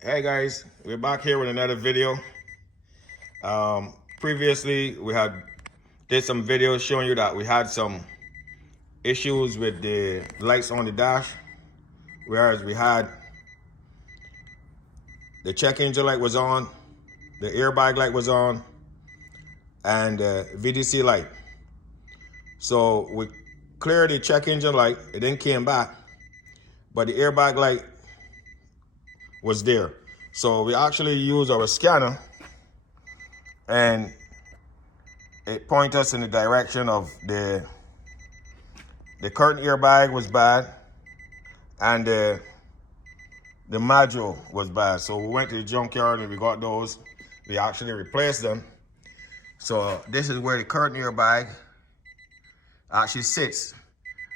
Hey guys, we're back here with another video. Previously we did some videos showing you that we had some issues with the lights on the dash, whereas we had the check engine light was on, the airbag light was on, and the VDC light. So we cleared the check engine light, it then came back, but the airbag light was there. So we actually used our scanner and it pointed us in the direction of the curtain airbag was bad and the module was bad. So we went to the junkyard and we got those. We actually replaced them. So this is where the curtain airbag actually sits,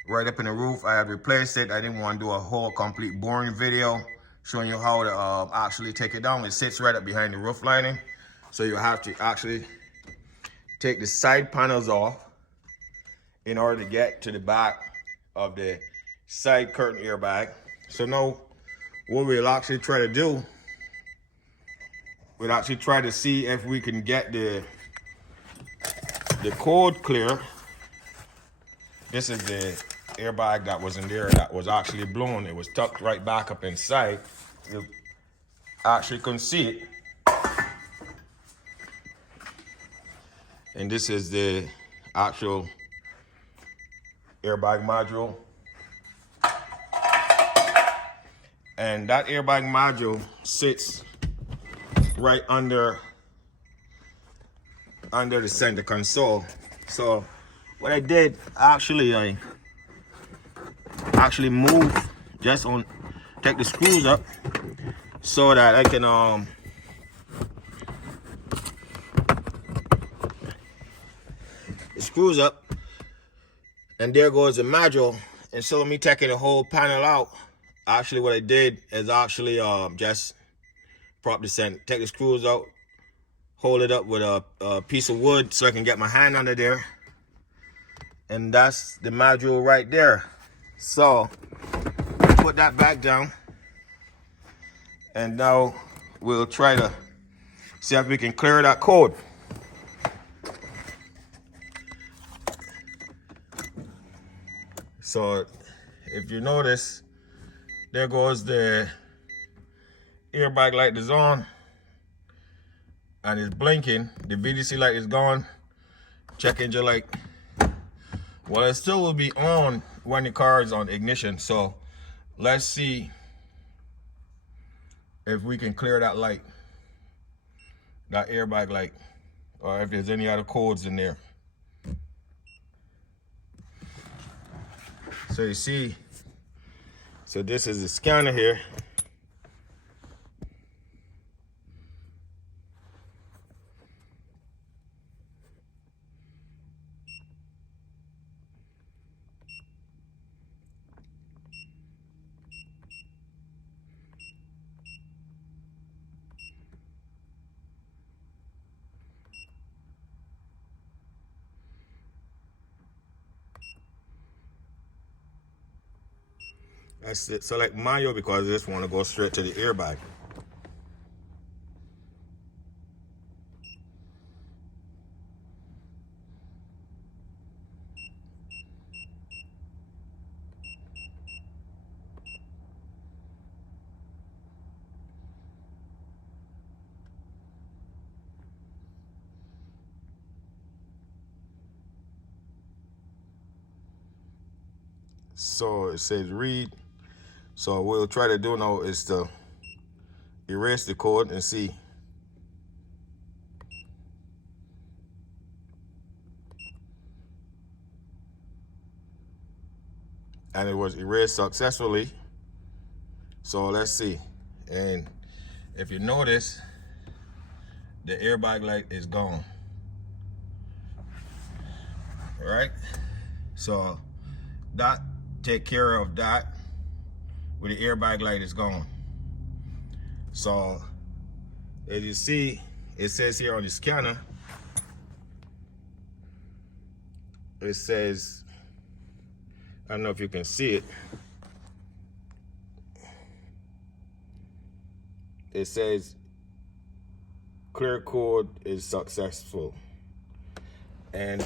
right up in the roof. I had replaced it. I didn't want to do a whole complete boring video showing you how to actually take it down. It sits right up behind the roof lining. So you have to actually take the side panels off in order to get to the back of the side curtain airbag. So now what we'll actually try to do, we'll actually try to see if we can get the code clear. This is the airbag that was in there that was actually blown. It was tucked right back up inside. You actually couldn't see it. And this is the actual airbag module. And that airbag module sits right under the center console. So what I did, I actually moved, take the screws up so that I can the screws up, and there goes the module. Instead of me taking the whole panel out, actually what I did is actually just prop the center, take the screws out, hold it up with a piece of wood so I can get my hand under there, and that's the module right there. So put that back down, and now we'll try to see if we can clear that code. So if you notice, there goes the airbag light is on and it's blinking. The VDC light is gone. Check engine light, well, it still will be on when the car is on ignition. So let's see if we can clear that light, that airbag light, or if there's any other codes in there. So you see, so this is the scanner here. That's it. Select manual because I just want to go straight to the airbag. So it says read. So what we'll try to do now is to erase the code and see. And it was erased successfully. So let's see. And if you notice, the airbag light is gone. All right. So that take care of that. Where the airbag light is gone. So as you see, it says here on the scanner, it says, I don't know if you can see it. it says clear code is successful. And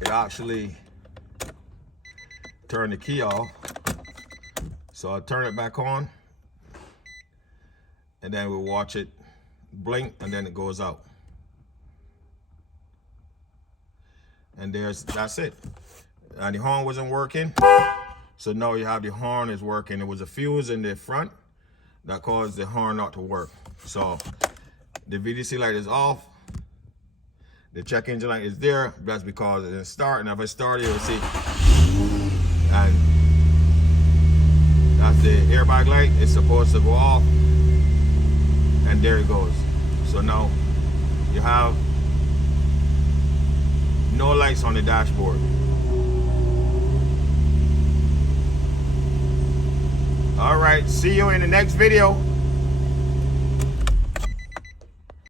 it actually turned the key off. So I turn it back on, and then we'll watch it blink, and then it goes out. And that's it. And the horn wasn't working. So now you have the horn is working. There was a fuse in the front that caused the horn not to work. So the VDC light is off. The check engine light is there. That's because it didn't start. And if I start it, you'll see. And that's the airbag light. It's supposed to go off. And there it goes. So now you have no lights on the dashboard. All right, see you in the next video.